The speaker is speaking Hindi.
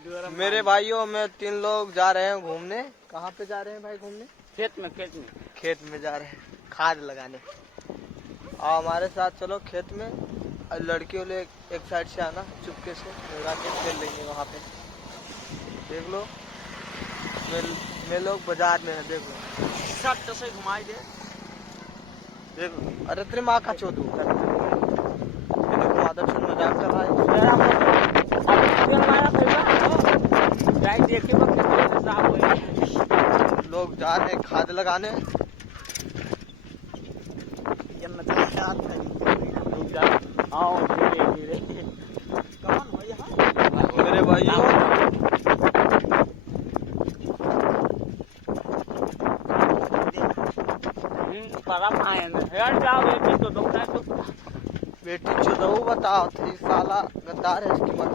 मेरे भाइयों में 3 लोग जा रहे हैं घूमने। कहाँ पे जा रहे हैं भाई घूमने? खेत में खेत में जा रहे हैं खाद लगाने। आओ हमारे साथ चलो खेत में। और लड़कियों ले एक साइड से आना, चुपके से लगा के खेल लेंगे वहाँ पे। देख लो मैं लोग बाजार में है, देख लो शर्ट से घुमाई दे। देख लो। अरे तेरी माँ का चोदू आदर मजाक कर रहा है। देखे लोग जा रहे हैं खाद लगाने। आओ धीरे धीरे। मेरे भाइयों बेटी चुदऊ बताओ, साला गद्दार है, इसकी मत